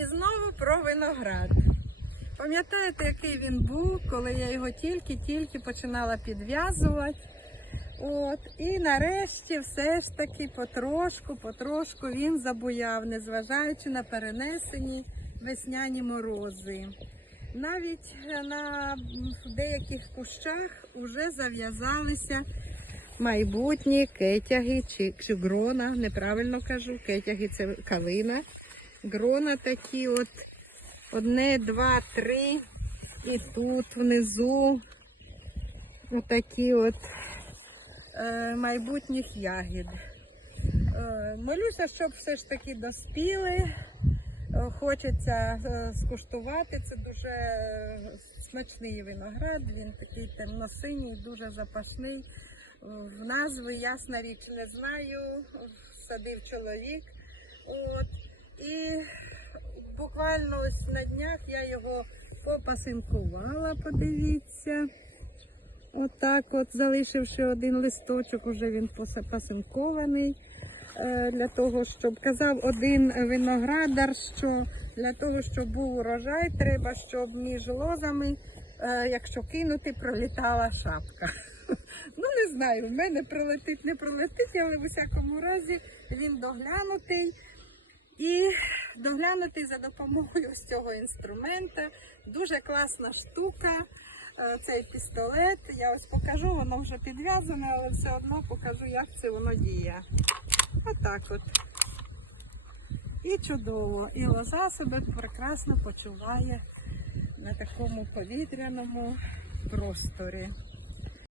І знову про виноград. Пам'ятаєте, який він був, коли я його тільки-тільки починала підв'язувати. От, і нарешті все ж таки потрошку, потрошку він забуяв, незважаючи на перенесені весняні морози. Навіть е, на деяких кущах вже зав'язалися майбутні кетяги чи, чи грона, неправильно кажу, кетяги це калина. Грона такі от одне, два, три. І тут внизу отакі от е, майбутніх ягід. Е, молюся, щоб все ж таки доспіли. Е, Хочеться е, скуштувати. Це дуже е, смачний виноград. Він такий темно-синій, дуже запашний. В назви, ясна річ, не знаю. Садив чоловік. От. І буквально ось на днях я його попасинкувала, подивіться. Отак от, залишивши один листочок, уже він поса- пасинкований. Е, Для того, щоб казав один виноградар, що для того, щоб був урожай, треба, щоб між лозами, е, якщо кинути, пролітала шапка. Ну, не знаю, в мене пролетить, не пролетить, але в усякому разі він доглянутий. І доглянутий за допомогою ось цього інструмента. Дуже класна штука. Е, Цей пістолет. Я ось покажу, воно вже підв'язане, але все одно покажу, як це воно діє. Отак от. І чудово. І лоза себе прекрасно почуває на такому повітряному просторі.